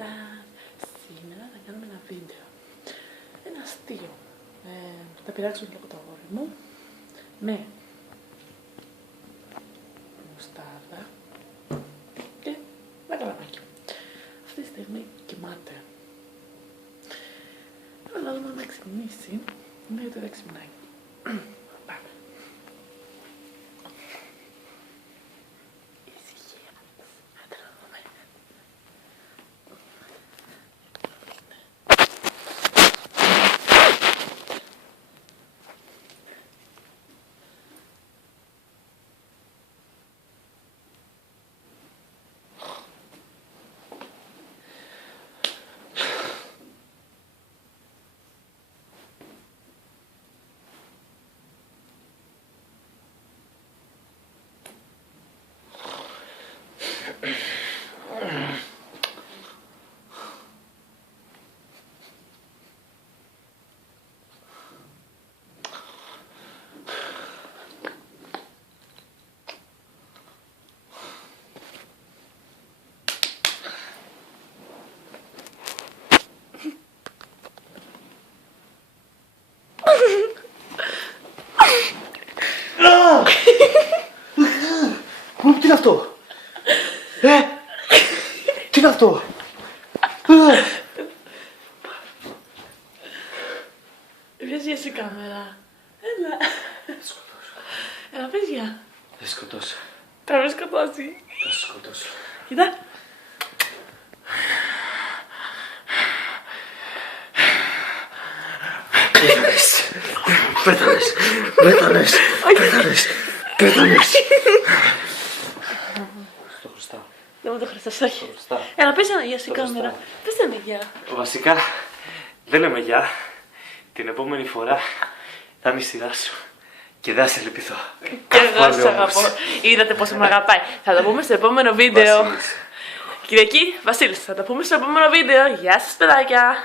σας. Σήμερα θα κάνουμε ένα βίντεο. Ένα αστείο. Θα πειράξω λίγο το αγόρι μου με μουστάρδα και ένα καλαμάκι. Αυτή τη στιγμή κοιμάται. Αλλά δούμε να ξυπνήσει. Ναι, γιατί δεν ξυπνάει. Πάμε. Ησυχία. Άντε να δούμε. Τι είναι αυτό? Τι είναι αυτό? Βγες για εσύ κάμερα. Έλα. Έλα, πες για. Θα σε σκοτώσω. Θα με σκοτώσει. Θα σε σκοτώσω. Κοίτα. Πέθανες. Στο χρωστάω. Δεν μου το χρωστάς, όχι. Το χρωστάω. Έλα, πες ένα γεια στην Το κάμερα. χρωστάω. Πες ένα γεια. Βασικά δεν λέμε γεια. Την επόμενη φορά θα είμαι η σειρά σου και δεν θα σε λυπηθώ. Και εγώ σας αγαπώ. Είδατε πόσο με αγαπάει. Θα τα πούμε στο επόμενο βίντεο. Βασίλης. Κυριακή, Βασίλης, θα τα πούμε στο επόμενο βίντεο. Γεια σας, παιδάκια.